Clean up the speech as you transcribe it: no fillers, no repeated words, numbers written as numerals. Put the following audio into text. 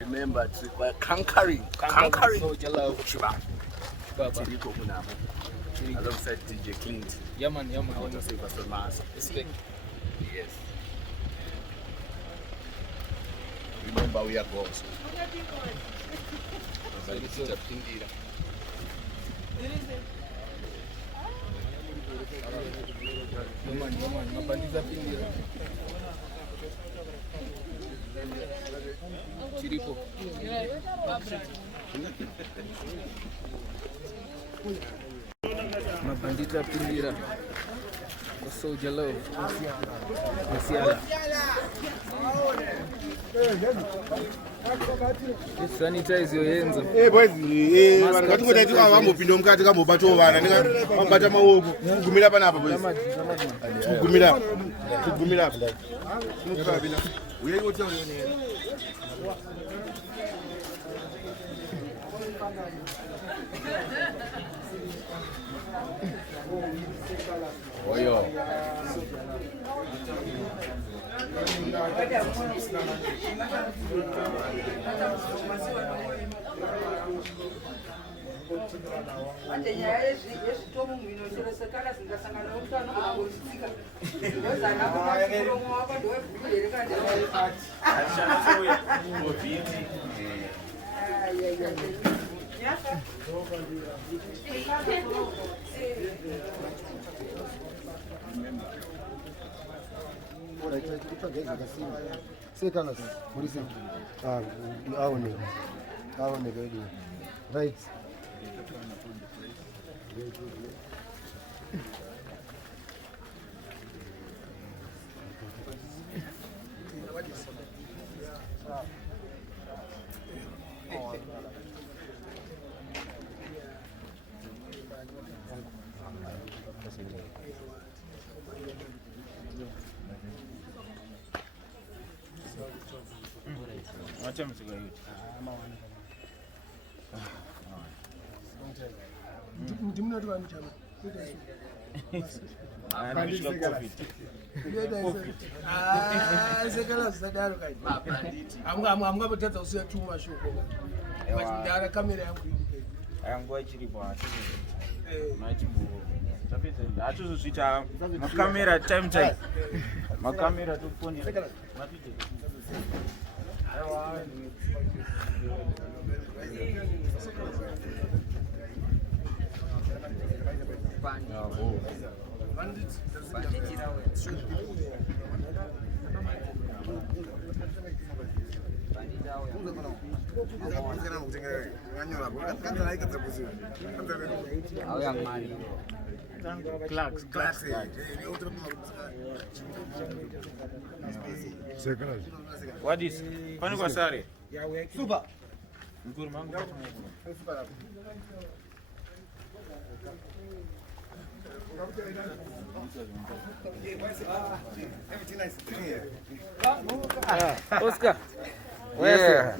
Remember, it's required conquering Chibaba. Alongside DJ Clint. Yeah man. I want to say Pastor Mars. Respect. Yes. Remember, we are gods. Chiripo. Mabandita Pindira. Soldier love. Masiala. Sanitize your hands. Eh boys, ngathi ngavambopinda mkati kambobata ovana ndikambata maoko kugumira panapa boys. Kugumira. Kugumira. Mukabina. Uyayoti uyone. Oyo. Seh Calaz, what is it? Our nigga. Right. I'm going to tell you too much. But camera. I am going to my camera time. My camera to phone. What is? Pambuka sorry. Super. Good man. Oscar. Yeah.